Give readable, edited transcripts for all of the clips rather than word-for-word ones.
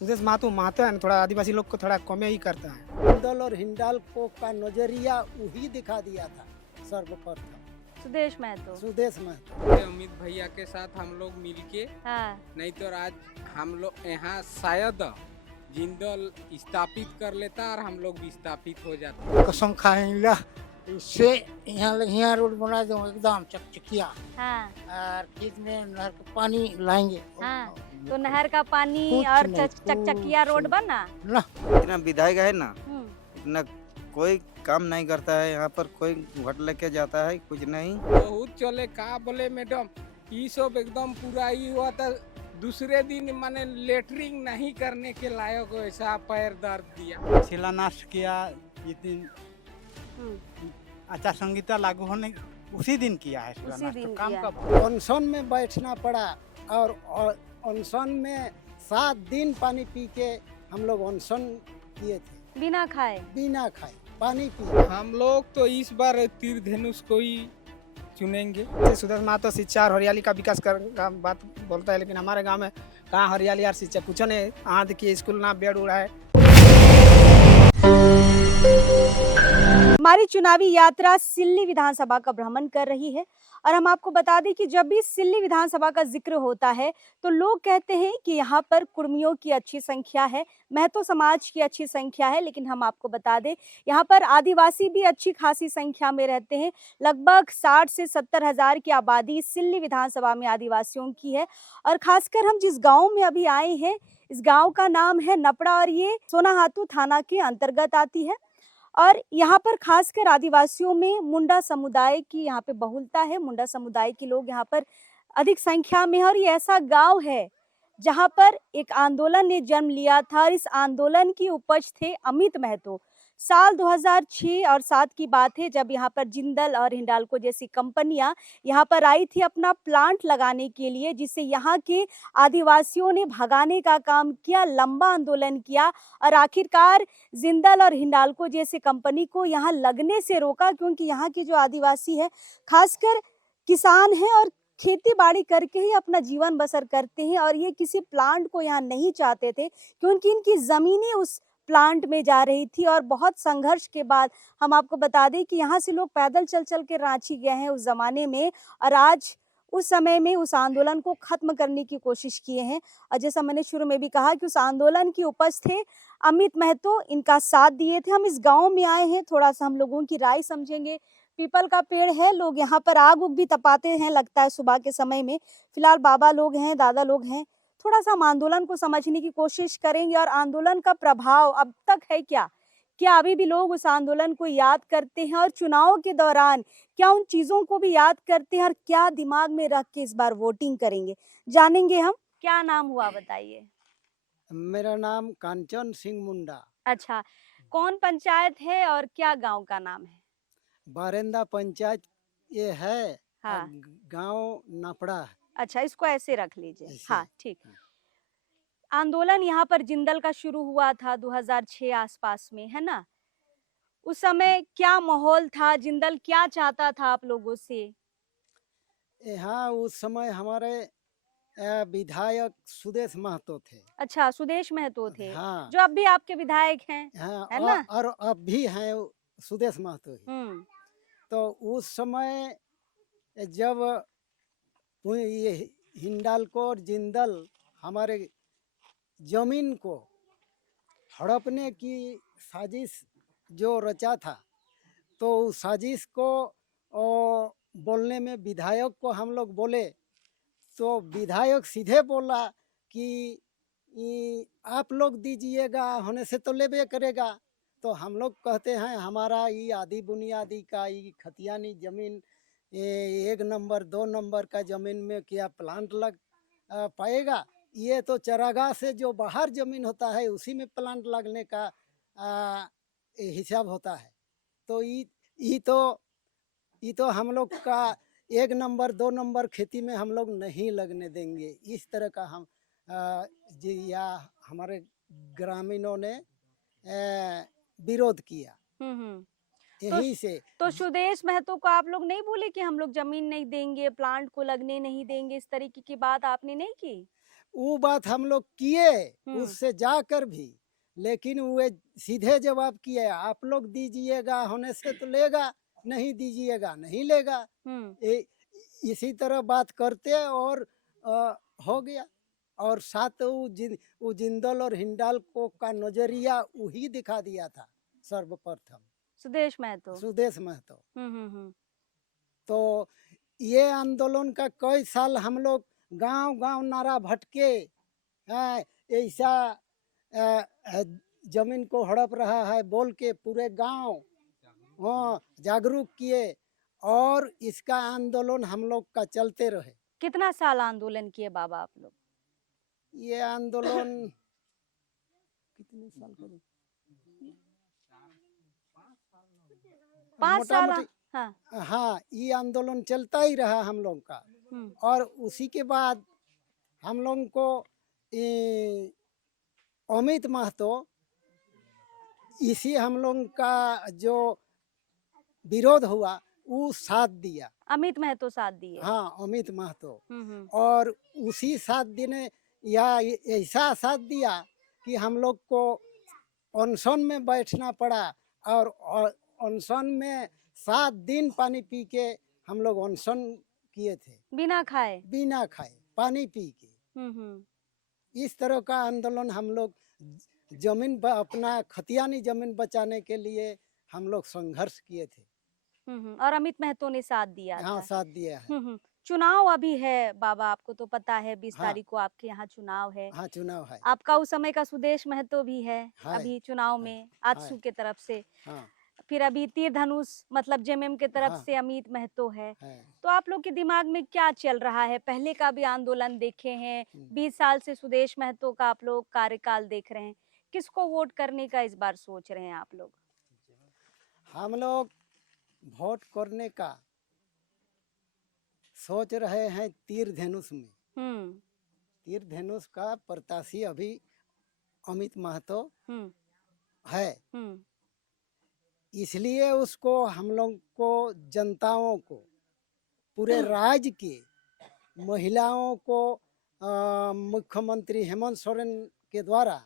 सुदेश महतो महतो है ना, थोड़ा आदिवासी लोग को थोड़ा कम ही करता है। जिंदल और हिंडाल्को का नजरिया वही दिखा दिया था सर्वप्रथम सुदेश महतो। सुदेश महतो। अमित भैया के साथ हम लोग मिलके, हाँ, नहीं तो आज हम लोग यहाँ शायद जिंदल स्थापित कर लेता और हम लोग भी स्थापित हो जाते। कसम खाएंगे इससे यहाँ रोड बना दो एकदम चकचकिया। हाँ, और खेत में नहर का पानी लाएंगे। हाँ, तो नहर का पानी कुछ और नहीं, चकचकिया कुछ रोड बना। ना इतना विधायक है ना, हम्म, इतना कोई काम नहीं करता है। यहाँ पर कोई वोट लेके जाता है, कुछ नहीं। बहुत चले का बोले मैडम, ये सब एकदम पूरा ही हुआ था। दूसरे दिन माने लेटरिंग नहीं करने के लायक ऐसा पैर दर्द दिया। शिलान्यास किया जिस दिन हम्म, आचार संहिता लागू होने उसी दिन किया है शिलान्यास। दिन तो काम किया। कब हुआ? अनशन में बैठना पड़ा और अनशन में 7 दिन पानी पी के हम लोग अनशन किए थे, बिना खाए। बिना खाए पानी पी। हम लोग तो इस बार तीर धनुष को ही चुनेंगे। सुदेश महतो शिक्षा और हरियाली का विकास का बात बोलता है, लेकिन हमारे गांव में कहाँ हरियाली और शिक्षा कुछ नहीं। यहाँ देखिए स्कूल ना बेड उड़ा है। हमारी चुनावी यात्रा सिल्ली विधानसभा का भ्रमण कर रही है और हम आपको बता दें कि जब भी सिल्ली विधानसभा का जिक्र होता है तो लोग कहते हैं कि यहाँ पर कुर्मियों की अच्छी संख्या है, महतो समाज की अच्छी संख्या है, लेकिन हम आपको बता दें यहाँ पर आदिवासी भी अच्छी खासी संख्या में रहते हैं। लगभग 60 से 70 हजार की आबादी सिल्ली विधानसभा में आदिवासियों की है। और खासकर हम जिस गाँव में अभी आए हैं, इस गाँव का नाम है नपड़ा और ये सोनाहातू थाना के अंतर्गत आती है। और यहाँ पर खासकर आदिवासियों में मुंडा समुदाय की यहाँ पे बहुलता है। मुंडा समुदाय के लोग यहाँ पर अधिक संख्या में है और ये ऐसा गांव है जहाँ पर एक आंदोलन ने जन्म लिया था और इस आंदोलन की उपज थे अमित महतो। साल 2006 और 7 की बात है जब यहाँ पर जिंदल और हिंडाल्को जैसी कंपनियां यहाँ पर आई थी अपना प्लांट लगाने के लिए, जिससे यहाँ के आदिवासियों ने भगाने का काम किया, लंबा आंदोलन किया और आखिरकार जिंदल और हिंडाल्को जैसे कंपनी को यहाँ लगने से रोका, क्योंकि यहाँ के जो आदिवासी है खासकर किसान हैं और खेती बाड़ी करके ही अपना जीवन बसर करते हैं और ये किसी प्लांट को यहाँ नहीं चाहते थे, क्योंकि इनकी ज़मीनें उस प्लांट में जा रही थी। और बहुत संघर्ष के बाद हम आपको बता दें कि यहाँ से लोग पैदल चल चल के रांची गए हैं उस जमाने में, और आज उस समय में उस आंदोलन को खत्म करने की कोशिश किए हैं। और जैसा मैंने शुरू में भी कहा कि उस आंदोलन की उपज थे अमित महतो, इनका साथ दिए थे। हम इस गाँव में आए हैं, थोड़ा सा हम लोगों की राय समझेंगे। पीपल का पेड़ है, लोग यहाँ पर आग उग भी तपाते हैं लगता है सुबह के समय में। फिलहाल बाबा लोग हैं, दादा लोग हैं। थोड़ा सा हम आंदोलन को समझने की कोशिश करेंगे और आंदोलन का प्रभाव अब तक है क्या अभी भी लोग उस आंदोलन को याद करते हैं और चुनाव के दौरान क्या उन चीजों को भी याद करते हैं और क्या दिमाग में रख के इस बार वोटिंग करेंगे, जानेंगे हम। क्या नाम हुआ बताइए? मेरा नाम कांचन सिंह मुंडा। अच्छा, कौन पंचायत है और क्या गांव का नाम है? बारेंदा पंचायत ये है। हाँ। गांव नपड़ा है। अच्छा, इसको ऐसे रख लीजिए। ऐसे। हाँ, ठीक। आंदोलन यहाँ पर जिंदल का शुरू हुआ था 2006 आसपास में, है ना? उस समय क्या माहौल था? जिंदल क्या चाहता था आप लोगों से? यहाँ उस समय हमारे विधायक सुदेश महतो थे। अच्छा, सुदेश महतो थे। हाँ, जो अब भी आपके विधायक हैं, हाँ, है ना? और अब भी हैं सुदेश महतो ही। हम्म, तो उस समय जब ये हिंडाल्को और जिंदल हमारे जमीन को हड़पने की साजिश जो रचा था, तो उस साजिश को बोलने में विधायक को हम लोग बोले, तो विधायक सीधे बोला कि आप लोग दीजिएगा, होने से तो लेबे करेगा। तो हम लोग कहते हैं हमारा ये आदि बुनियादी का ये खतियानी जमीन 1 नंबर 2 नंबर का जमीन में क्या प्लांट लग पाएगा? ये तो चरागाह से जो बाहर जमीन होता है उसी में प्लांट लगने का हिसाब होता है। तो ये तो हम लोग का 1 नंबर 2 नंबर खेती में हम लोग नहीं लगने देंगे। इस तरह का हम या हमारे ग्रामीणों ने विरोध किया। यही से तो सुदेश महतो को आप लोग नहीं बोले कि हम लोग जमीन नहीं देंगे, प्लांट को लगने नहीं देंगे, इस तरीके की बात आपने नहीं की? वो बात हम लोग किए हम्म। उससे जाकर भी, लेकिन वे सीधे जवाब किए, आप लोग दीजिएगा होने से तो लेगा, नहीं दीजिएगा नहीं लेगा। इसी तरह बात करते और हो गया। और साथ वो जिंदल और हिंडाल्को का नजरिया वही दिखा दिया था सर्वप्रथम, सुदेश महतो। सुदेश महतो। हम्म। तो ये आंदोलन का कई साल हम लोग गांव गांव नारा भटके, ऐसा जमीन को हड़प रहा है बोल के पूरे गांव जागरूक किए, और इसका आंदोलन हम लोग का चलते रहे। कितना साल आंदोलन किए बाबा आप लोग? ये आंदोलन कितने साल का? 5 साल। मोटामोटी हाँ। हाँ, ये आंदोलन चलता ही रहा हम लोग का। और उसी के बाद हम लोग को अमित महतो, इसी हम लोग का जो विरोध हुआ वो साथ दिया। अमित महतो साथ दिए। हाँ, अमित महतो। और उसी साथ देने या ऐसा साथ दिया कि हम लोग को अनशन में बैठना पड़ा, और अनशन में 7 दिन पानी पी के हम लोग अनशन किए थे, बिना खाए पानी पी के। इस तरह का आंदोलन हम लोग अपना खतियानी जमीन बचाने के लिए हम लोग संघर्ष किए थे। और अमित महतो ने साथ दिया। हाँ, साथ दिया है। चुनाव अभी है बाबा, आपको तो पता है 20 हाँ। तारीख को आपके यहाँ चुनाव है। हाँ, चुनाव है। आपका उस समय का सुदेश महतो भी है अभी चुनाव में, आजसू के तरफ से। हाँ। फिर अभी तीर धनुष मतलब जेएमएम के तरफ से अमित महतो है। तो आप लोग के दिमाग में क्या चल रहा है? पहले का भी आंदोलन देखे हैं, 20 साल से सुदेश महतो का आप लोग कार्यकाल देख रहे हैं, किसको वोट करने का इस बार सोच रहे हैं आप लोग? हम लोग वोट करने का सोच रहे हैं तीर धनुष में। तीर धनुष का प्रत्याशी अभी अमित महतो है, इसलिए उसको हम लोग को जनताओं को, पूरे राज्य के महिलाओं को मुख्यमंत्री हेमंत सोरेन के द्वारा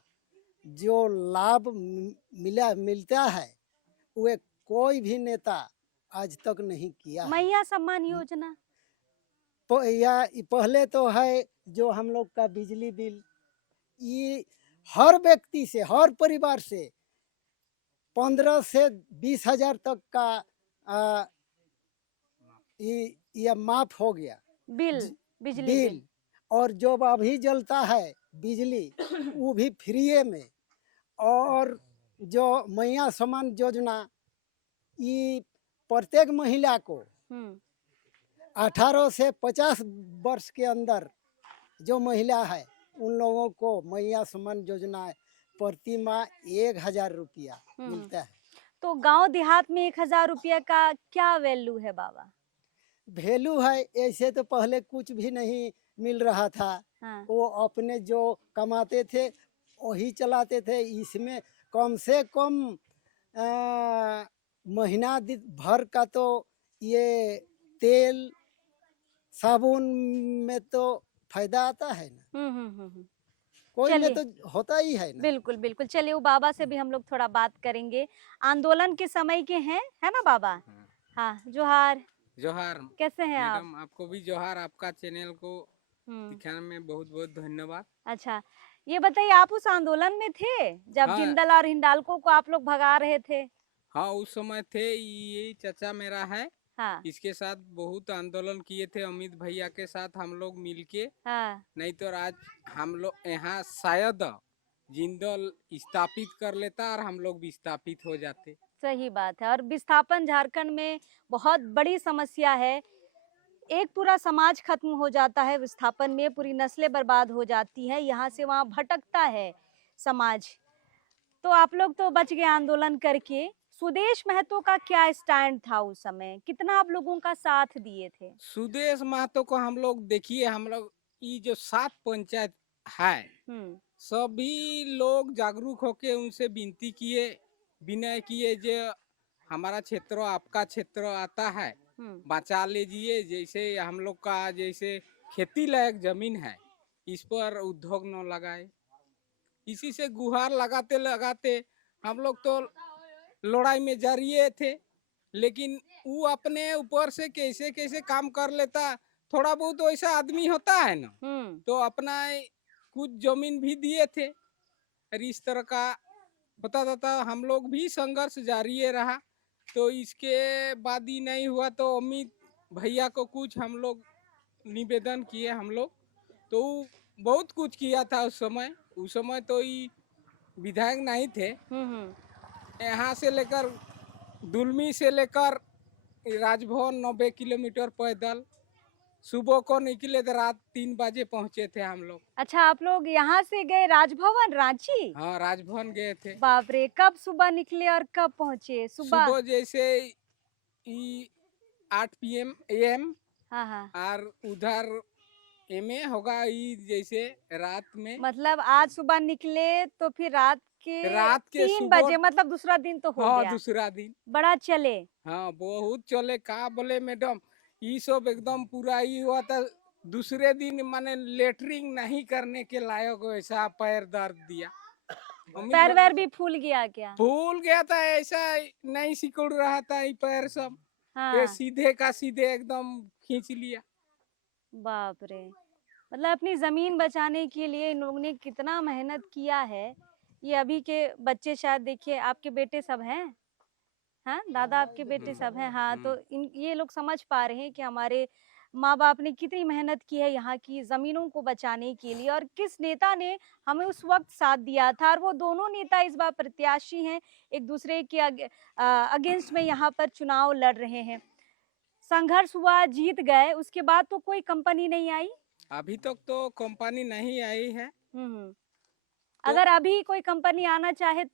जो लाभ मिलता है वे कोई भी नेता आज तक नहीं किया। मैया सम्मान योजना पहले तो है जो हम लोग का बिजली बिल, ये हर व्यक्ति से, हर परिवार से 15 से 20 हजार तक का ये माफ हो गया बिजली बिल। और जो अभी जलता है बिजली वो भी फ्री में। और जो मैया सम्मान योजना, ये प्रत्येक महिला को 18 से 50 वर्ष के अंदर जो महिला है उन लोगों को मैया सम्मान योजना प्रति माह 1000 रुपया मिलता है। तो गांव देहात में 1000 रुपया का क्या वैल्यू है बाबा? वैल्यू है, ऐसे तो पहले कुछ भी नहीं मिल रहा था। वो अपने जो कमाते थे वही चलाते थे। इसमें कम से कम महीना भर का तो ये तेल साबुन में तो फायदा आता है ना, कोई में तो होता ही है ना। बिल्कुल बिल्कुल। चलिए वो बाबा से भी हम लोग थोड़ा बात करेंगे। आंदोलन के समय के हैं, है ना बाबा? हाँ, जोहार। जोहार। कैसे हैं आप? मैडम आपको भी जोहार। आपका चैनल को दिखाने में बहुत बहुत धन्यवाद। अच्छा, ये बताइए आप उस आंदोलन में थे जब जिंदल और हिंडाल्को को आप लोग भगा रहे थे? हाँ, उस समय थे। ये चाचा मेरा है। हाँ। इसके साथ बहुत आंदोलन किए थे, अमित भैया के साथ हम लोग मिलके। हाँ। नहीं तो आज हम लोग यहाँ शायद जिंदल स्थापित कर लेता और हम लोग विस्थापित हो जाते। सही बात है। और विस्थापन झारखंड में बहुत बड़ी समस्या है। एक पूरा समाज खत्म हो जाता है विस्थापन में, पूरी नस्लें बर्बाद हो जाती है, यहाँ से वहाँ भटकता है समाज। तो आप लोग तो बच गए आंदोलन करके। सुदेश महतो का क्या स्टैंड था उस समय? कितना आप लोगों का साथ दिए थे? सुदेश महतो को हम लोग देखिए, हम लोग ये जो 7 पंचायत है सभी लोग जागरूक होके उनसे विनती किए, विनय किए, जो हमारा क्षेत्र आपका क्षेत्र आता है बचा लीजिए। जैसे हम लोग का जैसे खेती लायक जमीन है इस पर उद्योग न लगाए। इसी से गुहार लगाते लगाते हम लोग तो लड़ाई में जरिए थे, लेकिन वो अपने ऊपर से कैसे कैसे काम कर लेता। थोड़ा बहुत वैसा आदमी होता है ना, तो अपना कुछ जमीन भी दिए थे और इस तरह का होता रहता। हम लोग भी संघर्ष जारी रहा। तो इसके बाद ही नहीं हुआ तो अमित भैया को कुछ हम लोग निवेदन किए। हम लोग तो बहुत कुछ किया था उस समय तो ये विधायक नहीं थे। यहाँ से लेकर दुलमी से लेकर राजभवन 90 किलोमीटर पैदल सुबह को निकले तो रात 3 बजे पहुँचे थे हम लोग। अच्छा, आप लोग यहाँ से गए राजभवन रांची? हाँ, राजभवन गए थे। बाप रे, कब सुबह निकले और कब पहुँचे? सुबह जैसे 8 PM AM। हाँ। और उधर एमए होगा ये जैसे रात में। मतलब आज सुबह निकले तो फिर रात के 3 बजे, मतलब दूसरा दिन तो हो हाँ, गया। दूसरा दिन बड़ा चले। हाँ, बहुत चले। का बोले मैडम, ये सब एकदम पूरा ही हुआ था। दूसरे दिन माने लेटरिंग नहीं करने के लायक वैसा पैर दर्द दिया। पैर वैर भी फूल गया क्या? फूल गया था, ऐसा नहीं सिकुड़ रहा था ये पैर सब। हाँ। सीधे का सीधे एकदम खींच लिया। बाप रे, मतलब अपनी जमीन बचाने के लिए इन लोगों ने कितना मेहनत किया है। ये अभी के बच्चे शायद देखिए, आपके बेटे सब हैं, हाँ दादा आपके बेटे सब हैं। हाँ, तो ये लोग समझ पा रहे हैं कि हमारे माँ बाप ने कितनी मेहनत की है यहाँ की जमीनों को बचाने के लिए, और किस नेता ने हमें उस वक्त साथ दिया था। और वो दोनों नेता इस बार प्रत्याशी हैं, एक दूसरे के अगेंस्ट में यहाँ पर चुनाव लड़ रहे हैं। संघर्ष हुआ, जीत गए, उसके बाद तो कोई कंपनी नहीं आई। अभी तक तो कंपनी नहीं आई है। अगर अभी कोई कंपनी आना चाहे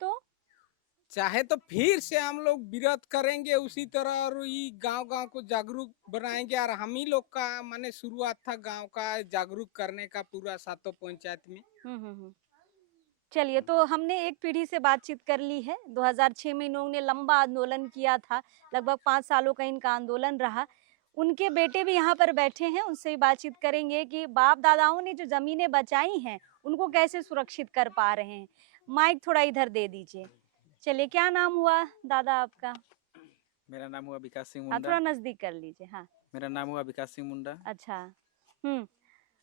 तो फिर से हम लोग विरोध करेंगे उसी तरह, और ये गांव को जागरूक बनाएंगे। और हम ही लोग का माने शुरुआत था गांव का जागरूक करने का पूरा 7 पंचायत में। चलिए, तो हमने एक पीढ़ी से बातचीत कर ली है। 2006 में इन्होंने लंबा आंदोलन किया था, लगभग 5 सालों का इनका आंदोलन रहा। उनके बेटे भी यहाँ पर बैठे हैं, उनसे भी बातचीत करेंगे कि बाप दादाओं ने जो जमीनें बचाई हैं उनको कैसे सुरक्षित कर पा रहे हैं। माइक थोड़ा इधर दे दीजिए। चलिए, क्या नाम हुआ दादा आपका? मेरा नाम हुआ विकास सिंह मुंडा। थोड़ा नजदीक कर लीजिए। हाँ, मेरा नाम हुआ विकास सिंह मुंडा। अच्छा।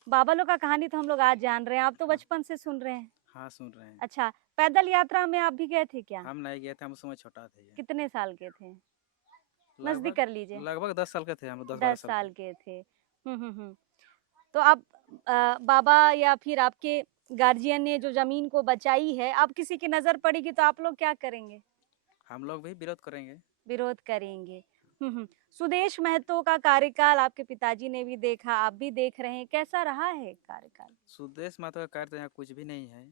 बाबा लोग का कहानी तो हम लोग आज जान रहे हैं, आप तो बचपन से सुन रहे हैं। हाँ, सुन रहे हैं। अच्छा, पैदल यात्रा में आप भी गए थे क्या? हम नहीं गए थे, हम उस समय छोटा थे। कितने साल के थे? नजदीक कर लीजिए। लगभग 10 साल के थे हम। 10 साल के थे। तो आप बाबा या फिर आपके गार्जियन ने जो जमीन को बचाई है, आप किसी की नजर पड़ेगी तो आप लोग क्या करेंगे? हम लोग भी विरोध करेंगे। विरोध करेंगे। सुदेश महतो का कार्यकाल आपके पिताजी ने भी देखा, आप भी देख रहे हैं, कैसा रहा है कार्यकाल? सुदेश महतो का कार्य तो यहाँ कुछ भी नहीं है।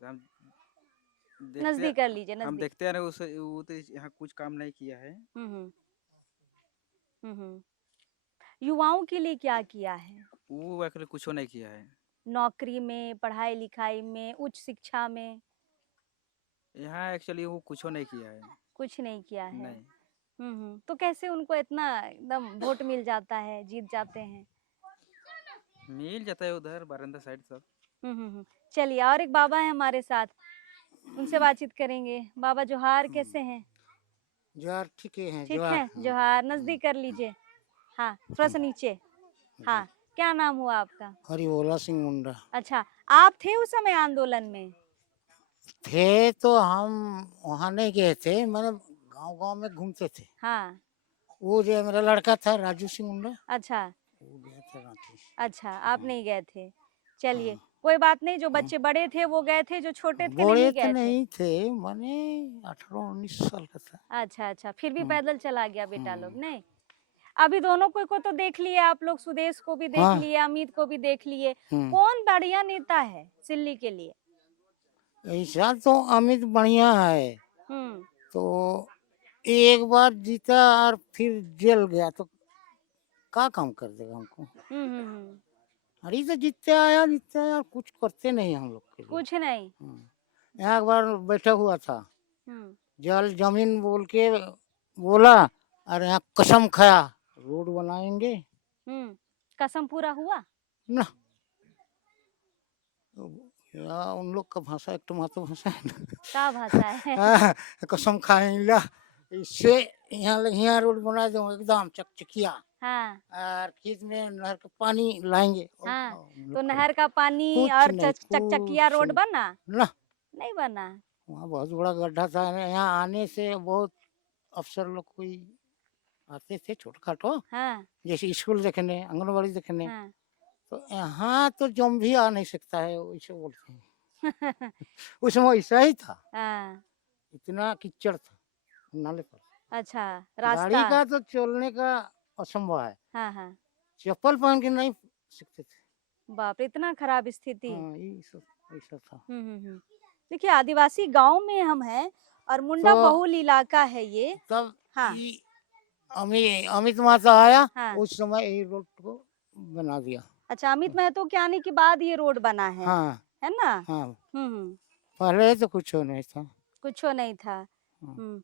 हम नजदीक कर लीजिए। हम देखते हैं वो तो यहाँ कुछ काम नहीं किया है। युवाओं के लिए क्या किया है? वो एक्चुअली कुछ नहीं किया है। नौकरी में, पढ़ाई लिखाई में, उच्च शिक्षा में यहाँ एक्चुअली वो कुछ नहीं किया है। कुछ नहीं किया है। नहीं। तो कैसे उनको इतना एकदम वोट मिल जाता है, जीत जाते हैं? मिल जाता है उधर बारंदा साइड सब। चलिए, और एक बाबा है हमारे साथ, उनसे बातचीत करेंगे। बाबा जोहार, कैसे हैं? जोहार, ठीक है। ठीक है, जोहार। नजदीक कर लीजिए। हाँ, थोड़ा सा नीचे। हाँ, क्या नाम हुआ आपका? हरिभोला सिंह मुंडा। अच्छा, आप थे उस समय आंदोलन में? थे तो हम वहाँ नहीं गए थे, मतलब गांव में घूमते थे। हाँ। वो जो मेरा लड़का था राजू सिंह मुंडा। अच्छा। वो गए थे रांची। अच्छा, आप नहीं गए थे। चलिए, कोई बात नहीं, जो बच्चे बड़े थे वो गए थे, जो छोटे थे नहीं गए थे। नहीं थे, मैंने 18-19 साल का था। अच्छा, फिर भी पैदल चला गया बेटा लोग। नहीं, अभी दोनों को तो देख लिए आप लोग, सुदेश को भी देख लिए, अमित को भी देख लिए। कौन बढ़िया नेता है सिल्ली के लिए? ऐसा तो अमित बढ़िया है। तो एक बार जीता और फिर जेल गया तो क्या काम कर देगा हमको? अरे तो जीतते आया कुछ करते नहीं हम लोग के लिए। कुछ नहीं। यहाँ एक बार बैठा हुआ था, जल जमीन बोल के बोला और यहाँ कसम खाया रोड बनाएंगे। कसम पूरा हुआ? ना या उन लोग का भाषा एक तो मातृभाषा है ना। क्या भाषा है? हाँ, कसम खाएंगे इससे यहाँ रोड बना दो एकदम चकचकिया। हाँ और खेत में नहर का पानी लाएंगे। हाँ, हम तो लोग नहर का पानी कुछ और नहीं, चकचकिया कुछ रोड नहीं। बना? ना नहीं बना। वहाँ बहुत बड़ा गड्ढा था, यहाँ आने से बहुत अफसर लोग कोई आते थे छोटे खाटो, हाँ जैसे स्कूल देखने, आंगनबाड़ी देखने। हाँ तो यहाँ तो जम भी आ नहीं सकता है, वैसे बोलते हैं। उस समय ऐसा ही था, हाँ, इतना कीचड़ था नाले पर। अच्छा गाड़ी रास्ता। का तो चलने का असंभव है, हाँ हाँ, चप्पल पहन के नहीं सकते थे। बाप रे, इतना खराब स्थिति। हाँ, ये सब ऐसा था। देखिए आदिवासी गांव में हम हैं और मुंडा तो बहुल इलाका है ये। तब हाँ ये अमित माता आया, हाँ। उस समय यही रोड को बना दिया। अच्छा, अमित महतो के आने के बाद ये रोड बना है? हाँ है ना? हाँ, हम्म, पहले तो कुछ नहीं था। कुछ नहीं था। हाँ।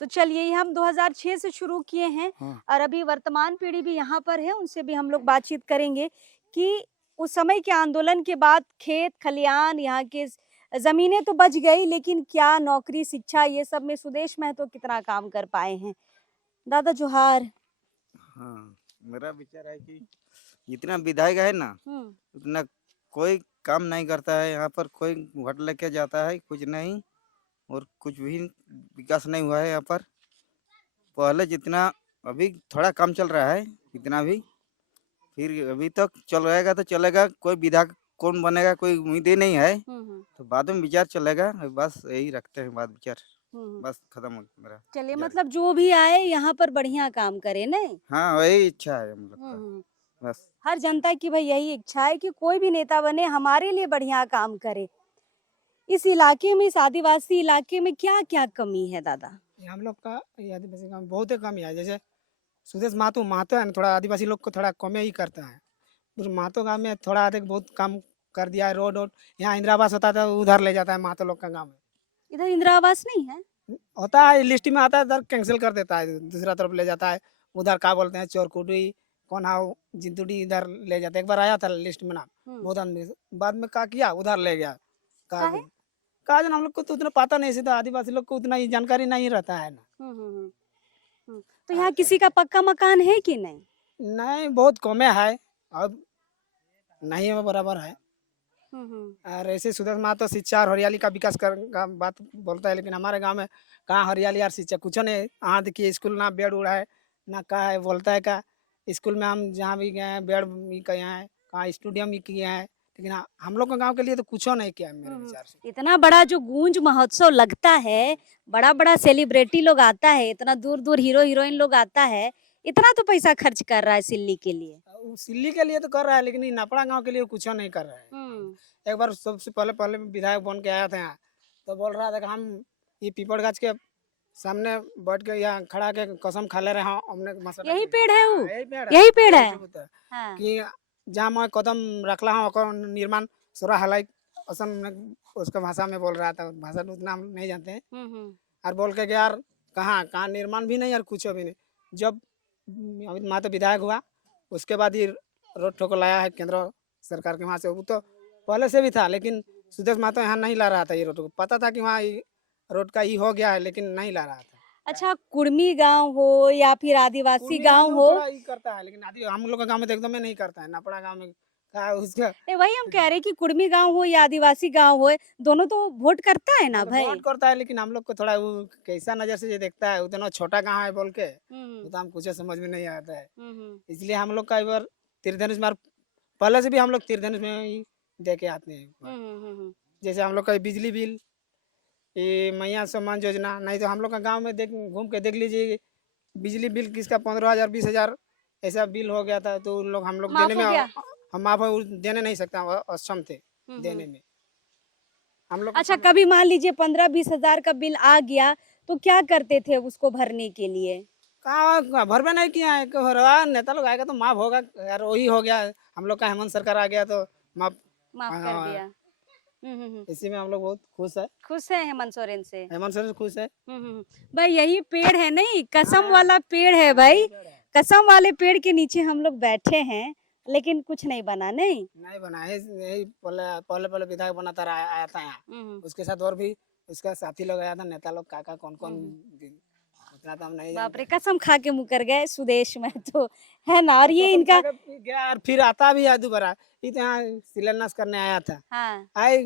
तो चलिए, ये हम 2006 से शुरू किए हैं हाँ। और अभी वर्तमान पीढ़ी भी यहाँ पर है, उनसे भी हम लोग बातचीत करेंगे कि उस समय के आंदोलन के बाद खेत खलियान, यहाँ के जमीनें तो बच गई, लेकिन क्या नौकरी, शिक्षा, ये सब में सुदेश महतो कितना काम कर पाए हैं। दादा जोहार। हाँ, मेरा विचार है कि जितना विधायक है ना उतना कोई काम नहीं करता है। यहाँ पर कोई वोट लेके जाता है, कुछ नहीं, और कुछ भी विकास नहीं हुआ है यहाँ पर। पहले जितना अभी थोड़ा कम चल रहा है, इतना भी फिर अभी तक चल रहेगा तो चलेगा। कोई विधायक कौन बनेगा कोई उम्मीद ही नहीं है, तो बाद में विचार चलेगा। बस यही रखते हैं बात विचार, बस खत्म हो गया मेरा। चलिए, मतलब जो भी आए यहाँ पर बढ़िया काम करे, नहीं? हाँ, वही इच्छा है हम लोग का, बस। हर जनता की भाई यही इच्छा है कि कोई भी नेता बने, हमारे लिए बढ़िया काम करे। इस इलाके में, इस आदिवासी इलाके में क्या क्या कमी है दादा? हम लोग का ये आदिवासी गाँव बहुत ही कमी है। जैसे सुदेश महतो है ना, थोड़ा आदिवासी लोग को थोड़ा कम ही करता है। फिर महतो गाँव में थोड़ा अधिक बहुत काम कर दिया है। रोड यहाँ इंदिरा आवास होता था, उधर ले जाता है महतो लोग का गाँव में। इधर इंदिरा आवास नहीं है? होता है, लिस्ट में आता है, इधर कैंसिल कर देता है, दूसरा तरफ ले जाता है। उधर क्या बोलते हैं, चोरकुटी, कौन हाउ, जिंतुडी, इधर ले जाते। एक बार आया था लिस्ट में नाम, बहुत आदमी, बाद में क्या किया, उधर ले गया। कहा हम लोग को तो उतना पता नहीं, सीधा आदिवासी लोग को उतना ही जानकारी नहीं रहता है ना। तो यहाँ किसी का पक्का मकान है कि नहीं? नहीं, बहुत कम है, अब नहीं है, बराबर है। और ऐसे सुदेश महतो शिक्षा और हरियाली का विकास का बात बोलता है, लेकिन हमारे गांव में कहाँ हरियाली और शिक्षा, कुछ नहीं। यहाँ देखिए स्कूल ना बेड उड़ा है ना, कहा है बोलता है का स्कूल में हम जहाँ भी गए हैं बेड भी किए हैं, कहाँ स्टेडियम भी किए हैं, लेकिन हम लोग के गांव के लिए तो कुछ नहीं किया है मेरे विचार से। इतना बड़ा जो गूंज महोत्सव लगता है, बड़ा बड़ा सेलिब्रिटी लोग आता है, इतना दूर दूर हीरो हीरोइन लोग आता है, इतना तो पैसा खर्च कर रहा है सिल्ली के लिए। सिल्ली के लिए तो कर रहा है, लेकिन नपड़ा गांव के लिए कुछ नहीं कर रहा है। एक बार सबसे पहले विधायक बन के आया था यहाँ, तो बोल रहा था कि हम ये पीपल गाछ के सामने बैठ के यहाँ खड़ा के कसम खा ले रहे हैं हमने। यही पेड़ है वो, यही पेड़ है कि जहाँ मैं कदम रखला हूँ निर्माण सोरा हलाई, उसका भाषा में बोल रहा था। भाषा उतना हम नहीं जानते हैं। और बोल के यार कहाँ निर्माण भी नहीं और कुछ भी नहीं। जब अमित महतो विधायक हुआ, उसके बाद ही रोड ठोको लाया है केंद्र सरकार के वहाँ से। वो तो पहले से भी था, लेकिन सुदेश महतो यहाँ नहीं ला रहा था ये रोड को। पता था कि वहाँ रोड का ही हो गया है, लेकिन नहीं ला रहा था। अच्छा, कुर्मी गांव हो या फिर आदिवासी गांव हो, करता है, लेकिन हम लोग का गाँव में तो एकदम नहीं करता है। नपड़ा गाँव में उसका वही हम कह रहे कि कुर्मी गांव हो या आदिवासी गांव हो, दोनों तो वोट करता है ना भाई। वोट करता है, लेकिन हम लोग को थोड़ा वो कैसा नजर से ये देखता है, उतना छोटा गाँव है बोल के, तो हम कुछ समझ में नहीं आता है। इसलिए हम लोग का बार तीर्थधनुष मार्ग पहले से भी हम लोग तीर्थधनुष में ही दे के आते हैं। जैसे हम लोग का बिजली बिल, ये मैया सम्मान योजना, नहीं तो हम लोग का गांव में घूम के देख लीजिए, बिजली बिल किसका 15,000 20,000 ऐसा बिल हो गया था। तो उन लोग हम लोग देने में हम आप देने नहीं सकते, अक्षम थे देने में हम लोग। अच्छा, कभी मान लीजिए 15-20 हजार का बिल आ गया तो क्या करते थे उसको भरने के लिए? कहाँ भर में नहीं किया है, नेता लोग आएगा तो माफ होगा यार, वही हो गया। हम लोग का हेमंत सरकार आ गया तो माफ कर दिया। इसी में हम लोग बहुत खुश है हेमंत सोरेन से। हेमंत सोरेन खुश है भाई। यही पेड़ है, नहीं कसम वाला पेड़ है भाई, कसम वाले पेड़ के नीचे हम लोग बैठे हैं। लेकिन कुछ नहीं बना, नहीं? नहीं बना है, यही पहले पहले पहले विधायक बनाता रहा, आया था यहाँ। उसके साथ और भी उसका साथी लोग आया था, नेता लोग, काका कौन कौन, उतना तो हम नहीं बाप रे, जानते। कसम खा के मुकर गए सुदेश महतो, है ना? और ये इनका गया और फिर आता भी है दोबारा। ये तो यहाँ शिलान्यास करने आया था। हाँ। आए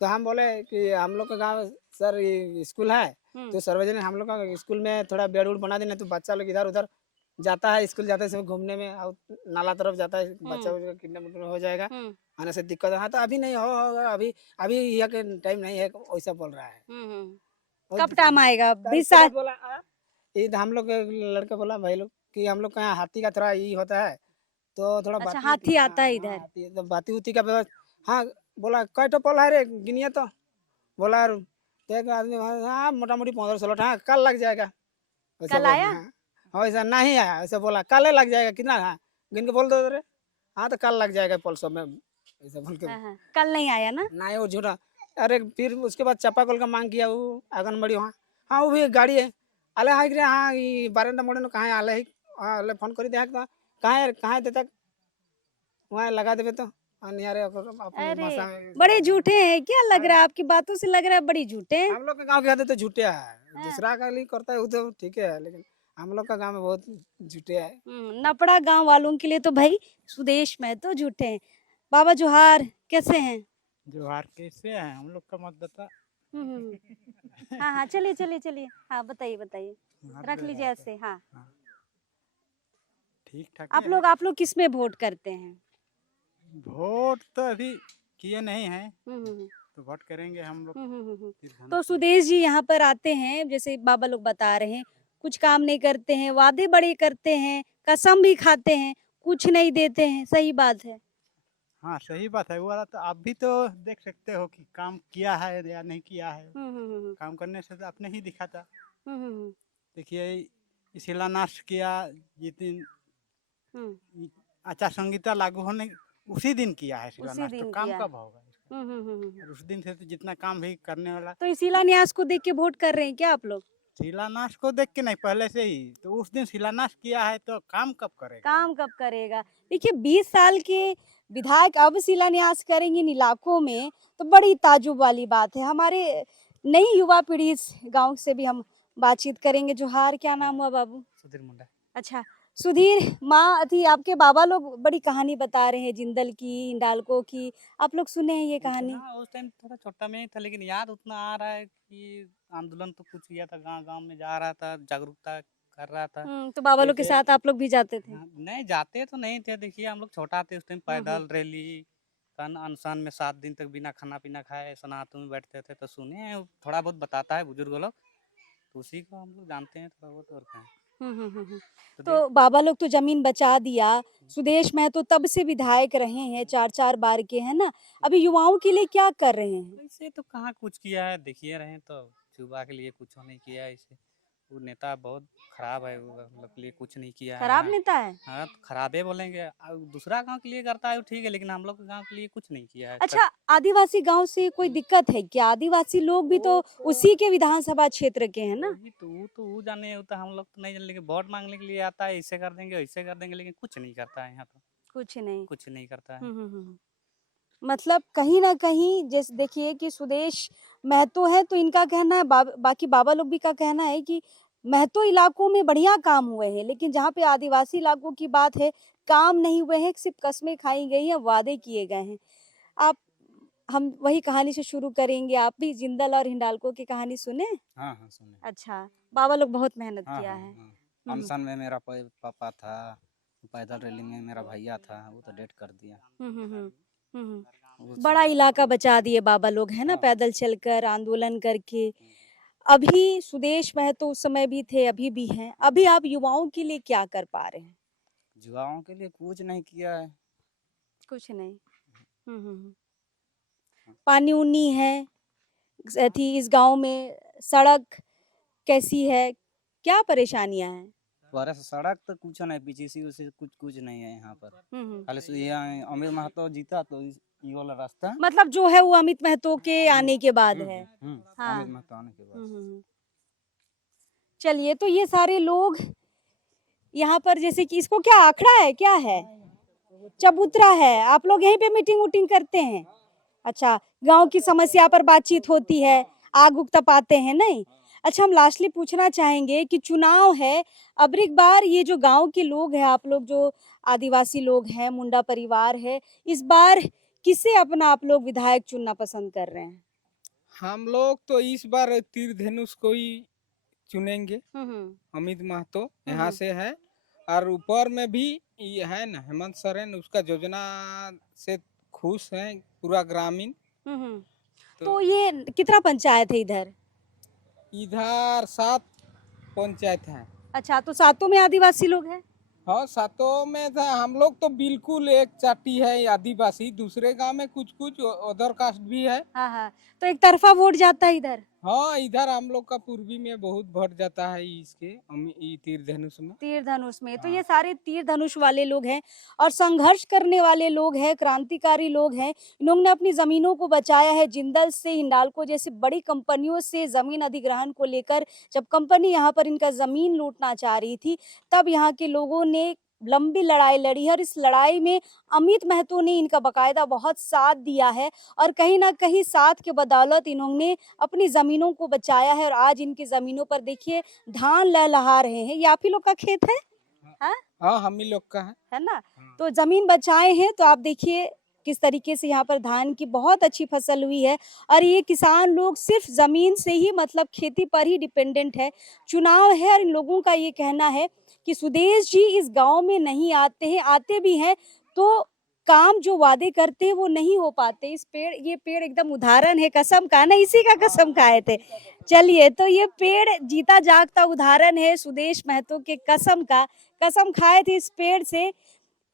तो हम बोले कि हम लोग का गांव सर ये स्कूल है, तो सार्वजनिक हम लोग का स्कूल में थोड़ा बेड उड बना देना, तो बच्चा लोग इधर उधर जाता है, स्कूल जाते समय घूमने में, और नाला तरफ जाता है, बच्चा किडनैप हो जाएगा, आने से दिक्कत है। हाँ तो अभी नहीं होगा, अभी अभी यह के टाइम नहीं है, वैसा बोल रहा है। कब टाइम आएगा? तो 20 उसके बाद साल। बोला ये तो हम लोग के लड़का बोला भाई लोग कि हम लोग का यहाँ हाथी का थोड़ा ये होता है, तो थोड़ा अच्छा, बाती हाथी हाँ, आता है हाँ, इधर। हाथी, तो बाती उती का व्यवस्था। हाँ बोला कई ठो पल है रे, गिनिए तो। बोला तो एक आदमी हाँ मोटा मोटी 15-16, हाँ कल लग जाएगा। वैसे कल बोला, आया? हाँ वैसा नहीं आया, वैसे बोला कल लग जाएगा, कितना, हाँ गिन के बोल दो रे। हाँ तो कल लग जाएगा पल सब में, ऐसा बोल के हाँ, कल नहीं आया ना? ना वो झूठा। अरे फिर उसके बाद चापाकल का मांग किया, वो आंगनबाड़ी वहाँ, हाँ वो भी एक गाड़ी है, आले हाइक रे, हाँ ये बारंडा मोड़े कहाँ है, आले हाँ आले फोन करी दे कहाँ देता वहाँ लगा देवे तो नहीं अरे अपने अरे भाषा में बड़े झूठे हैं, क्या लग रहा है? आपकी बातों से लग रहा है बड़ी झूठे हैं। हम लोग के गांव के आते तो झूठे है, हाँ। दूसरा का लिए करता है वो तो ठीक है, लेकिन हम लोग का गांव में बहुत झूठे है। नपड़ा गांव वालों के लिए तो भाई सुदेश महतो झूठे हैं। बाबा जोहार, कैसे हैं? जोहार कैसे हैं? हम लोग का मत बता। हाँ हाँ, चलिए चलिए चलिए, हाँ बताइए बताइए, रख लीजिए ऐसे। हाँ, ठीक ठाक आप लोग किस में वोट करते हैं? वोट तो अभी किए नहीं है, तो वोट करेंगे हम लोग। तो सुदेश जी यहाँ पर आते हैं, जैसे बाबा लोग बता रहे हैं, कुछ काम नहीं करते हैं, वादे बड़े करते हैं, कसम भी खाते हैं, कुछ नहीं देते हैं, सही बात है? हाँ सही बात है, वो वाला तो आप भी तो देख सकते हो कि काम किया है या नहीं किया है। काम करने से तो आपने ही दिखाता। देखिए शिलान्यास किया जिस दिन आचार संहिता लागू होने उसी दिन किया है शिलान्यास, तो काम कब होगा? और उस दिन से तो जितना काम भी करने वाला। तो शिलान्यास को देख के वोट कर रहे हैं क्या आप लोग? शिलान्यास को देख के नहीं, पहले से ही तो उस दिन शिलान्यास किया है, तो काम कब करेगा? काम कब करेगा? देखिए 20 साल के विधायक अब शिलान्यास करेंगे इन इलाकों में, तो बड़ी ताजुब वाली बात है। हमारे नई युवा पीढ़ी इस गांव से भी हम बातचीत करेंगे। जोहार, क्या नाम हुआ बाबू? सुधीर मुंडा। अच्छा सुधीर, माँ थी आपके बाबा लोग बड़ी कहानी बता रहे हैं जिंदल की, हिंडाल्को की, आप लोग सुने हैं ये कहानी? उस टाइम थोड़ा छोटा में ही था, लेकिन याद उतना आ रहा है कि आंदोलन तो कुछ किया था, गांव-गांव में जा रहा था, जागरूकता कर रहा था। तो बाबा लोग के साथ आप लोग भी जाते थे? नहीं जाते तो नहीं थे, देखिए हम लोग छोटा थे उस टाइम, पैदल रैली, तन अनशन में 7 दिन तक बिना खाना पीना खाए सनातन में बैठते थे, तो सुने हैं, थोड़ा बहुत बताता है बुजुर्ग लोग, तो उसी को हम लोग जानते हैं थोड़ा बहुत, और क्या है। तो बाबा लोग तो जमीन बचा दिया, सुदेश महतो तब से विधायक रहे हैं, 4-4 बार के, है ना? अभी युवाओं के लिए क्या कर रहे हैं? ऐसे तो कहाँ कुछ किया है, देखिए रहे तो युवा के लिए कुछ नहीं किया है। इसे वो नेता बहुत खराब है, वो मतलब के लिए कुछ नहीं किया है। खराब नेता है? हाँ तो खराबे बोलेंगे, दूसरा गांव के लिए करता है वो ठीक है, लेकिन हम लोग के गांव के लिए कुछ नहीं किया है। अच्छा, आदिवासी गांव से कोई दिक्कत है क्या? आदिवासी लोग भी तो उसी के विधानसभा क्षेत्र के हैं ना? वही तो वो जाने, वो तो हम लोग तो नहीं जाने, लेकिन वोट मांगने के लिए आता है, ऐसे कर देंगे वैसे कर देंगे, लेकिन कुछ नहीं करता है यहाँ तो, कुछ नहीं करता है। मतलब कहीं ना कहीं जैसे देखिए कि सुदेश महतो है, तो इनका कहना है, बाकी बाबा लोग भी का कहना है कि महतो इलाकों में बढ़िया काम हुए हैं, लेकिन जहाँ पे आदिवासी इलाकों की बात है, काम नहीं हुए हैं, सिर्फ कस्में खाई गई हैं, वादे किए गए हैं। आप हम वही कहानी से शुरू करेंगे। आप भी जिंदल और हिंडाल्को की कहानी सुने? हाँ हाँ सुने। अच्छा, बाबा लोग बहुत मेहनत हाँ किया हाँ है। हाँ। अनशन में मेरा पापा था, पैदल रैली में मेरा भैया था, वो तो डेट कर दिया। बड़ा इलाका बचा दिए बाबा लोग, है ना, पैदल चलकर, आंदोलन करके। अभी सुदेश महतो उस समय भी थे, अभी भी हैं। अभी आप युवाओं के लिए क्या कर पा रहे हैं? युवाओं के लिए कुछ नहीं किया है। कुछ नहीं। पानी उनी है थी इस गांव में, सड़क कैसी है, क्या परेशानियां हैं? बरस सड़क तो कुछ नहीं, पीछे उसे कुछ नहीं है यहाँ पर। खाली से ये अमित महतो जीता तो ये वाला रास्ता, मतलब जो है वो अमित महतो के आने के बाद है। हाँ। अमित महतो आने के बाद। चलिए, तो ये सारे लोग यहाँ पर, जैसे कि इसको क्या आखड़ा है, क्या है? चबूतरा है, आप लोग यहीं पे मीटिंग वूटिंग करते हैं? अच्छा, गांव की समस्या पर बातचीत होती है, आग उग तपाते हैं, नहीं? अच्छा, हम लास्टली पूछना चाहेंगे कि चुनाव है, अब एक बार ये जो गांव के लोग हैं, आप लोग जो आदिवासी लोग हैं, मुंडा परिवार है, इस बार किसे अपना आप लोग विधायक चुनना पसंद कर रहे हैं? हम लोग तो इस बार तीर धनुष को ही चुनेंगे। अमित महतो यहाँ से है, और ऊपर में भी ये है ना हेमंत सोरेन, उसका योजना से खुश है पूरा ग्रामीण। तो ये कितना पंचायत है इधर? इधर 7 पंचायत है। अच्छा, तो सातों में आदिवासी लोग हैं? हाँ, सातों में था। हम लोग तो बिल्कुल एक चाटी है आदिवासी, दूसरे गांव में कुछ कुछ अदर कास्ट भी है। हाँ, तो एक तरफा वोट जाता है इधर? हाँ, इधर हम लोग का पूर्वी में बहुत भर जाता है इसके तीर धनुष में। तीर धनुष में तो हाँ। ये सारे तीर धनुष वाले लोग हैं और संघर्ष करने वाले लोग हैं, क्रांतिकारी लोग हैं। इन्होंने अपनी जमीनों को बचाया है। जिंदल से, हिंडाल्को जैसी बड़ी कंपनियों से जमीन अधिग्रहण को लेकर जब कंपनी यहाँ पर इनका जमीन लूटना चाह रही थी, तब यहाँ के लोगों ने लंबी लड़ाई लड़ी है और इस लड़ाई में अमित महतो ने इनका बकायदा बहुत साथ दिया है और कहीं ना कहीं साथ के बदौलत इन्होंने अपनी जमीनों को बचाया है। और आज इनकी जमीनों पर देखिए धान लहलहा रहे हैं। ये आप ही लोग का खेत है? हाँ, हम ही लोग का है ना? हाँ। तो जमीन बचाए हैं तो आप देखिए किस तरीके से यहाँ पर धान की बहुत अच्छी फसल हुई है और ये किसान लोग सिर्फ जमीन से ही मतलब खेती पर ही डिपेंडेंट है। चुनाव है और इन लोगों का ये कहना है कि सुदेश जी इस गांव में नहीं आते हैं, आते भी हैं तो काम जो वादे करते हैं वो नहीं हो पाते। ये पेड़ एकदम उदाहरण है कसम का ना, इसी का कसम खाए थे। चलिए, तो ये पेड़ जीता जागता उदाहरण है सुदेश महतो के कसम का। कसम खाए थे इस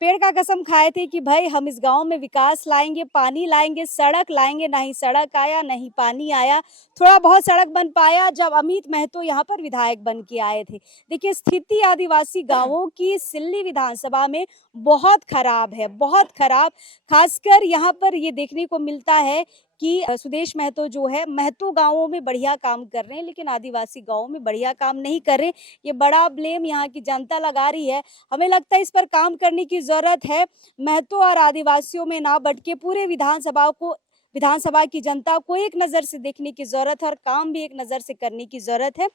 पेड़ का कसम खाए थे कि भाई हम इस गांव में विकास लाएंगे, पानी लाएंगे, सड़क लाएंगे। नहीं सड़क आया, नहीं पानी आया। थोड़ा बहुत सड़क बन पाया जब अमित महतो यहाँ पर विधायक बन के आए थे। देखिए, स्थिति आदिवासी गांवों की सिल्ली विधानसभा में बहुत खराब है, बहुत खराब। खासकर यहाँ पर ये देखने को मिलता है कि सुदेश महतो जो है महतो गांवों में बढ़िया काम कर रहे हैं, लेकिन आदिवासी गांवों में बढ़िया काम नहीं कर रहे। ये बड़ा ब्लेम यहाँ की जनता लगा रही है। हमें लगता है इस पर काम करने की जरूरत है। महतो और आदिवासियों में ना बट के पूरे विधानसभा की जनता को एक नज़र से देखने की जरूरत है और काम भी एक नज़र से करने की जरूरत है।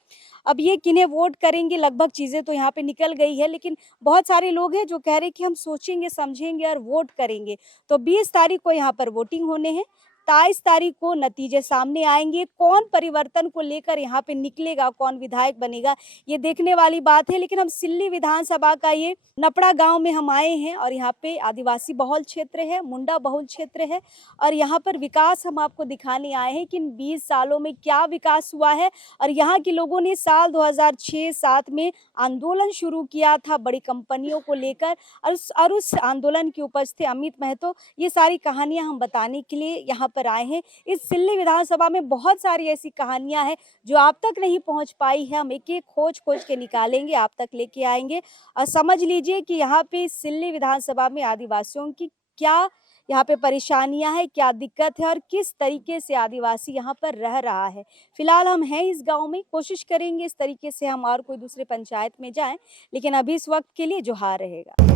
अब ये किन्हें वोट करेंगे, लगभग चीज़ें तो यहाँ पे निकल गई है, लेकिन बहुत सारे लोग हैं जो कह रहे हैं कि हम सोचेंगे, समझेंगे और वोट करेंगे। तो 20 तारीख को यहाँ पर वोटिंग होने हैं। 23 तारीख को नतीजे सामने आएंगे। कौन परिवर्तन को लेकर यहाँ पे निकलेगा, कौन विधायक बनेगा, ये देखने वाली बात है। लेकिन हम सिल्ली विधानसभा का ये नपड़ा गांव में हम आए हैं और यहाँ पे आदिवासी बहुल क्षेत्र है, मुंडा बहुल क्षेत्र है और यहाँ पर विकास हम आपको दिखाने आए हैं कि इन 20 सालों में क्या विकास हुआ है। और यहाँ के लोगों ने साल 2006-07 में आंदोलन शुरू किया था बड़ी कंपनियों को लेकर और उस आंदोलन के उपज थे अमित महतो। ये सारी कहानियां हम बताने के लिए यहाँ पर आए हैं। इस सिल्ली विधानसभा में बहुत सारी ऐसी कहानियां हैं जो आप तक नहीं पहुंच पाई है। हम एक एक खोज के निकालेंगे, आप तक लेके आएंगे और समझ लीजिए कि यहाँ पे सिल्ली विधानसभा में आदिवासियों की क्या यहाँ पे परेशानियां हैं, क्या दिक्कत है और किस तरीके से आदिवासी यहाँ पर रह रहा है। फिलहाल हम हैं इस गांव में, कोशिश करेंगे इस तरीके से हम और कोई दूसरे पंचायत में जाएं, लेकिन अभी इस वक्त के लिए जोहार रहेगा।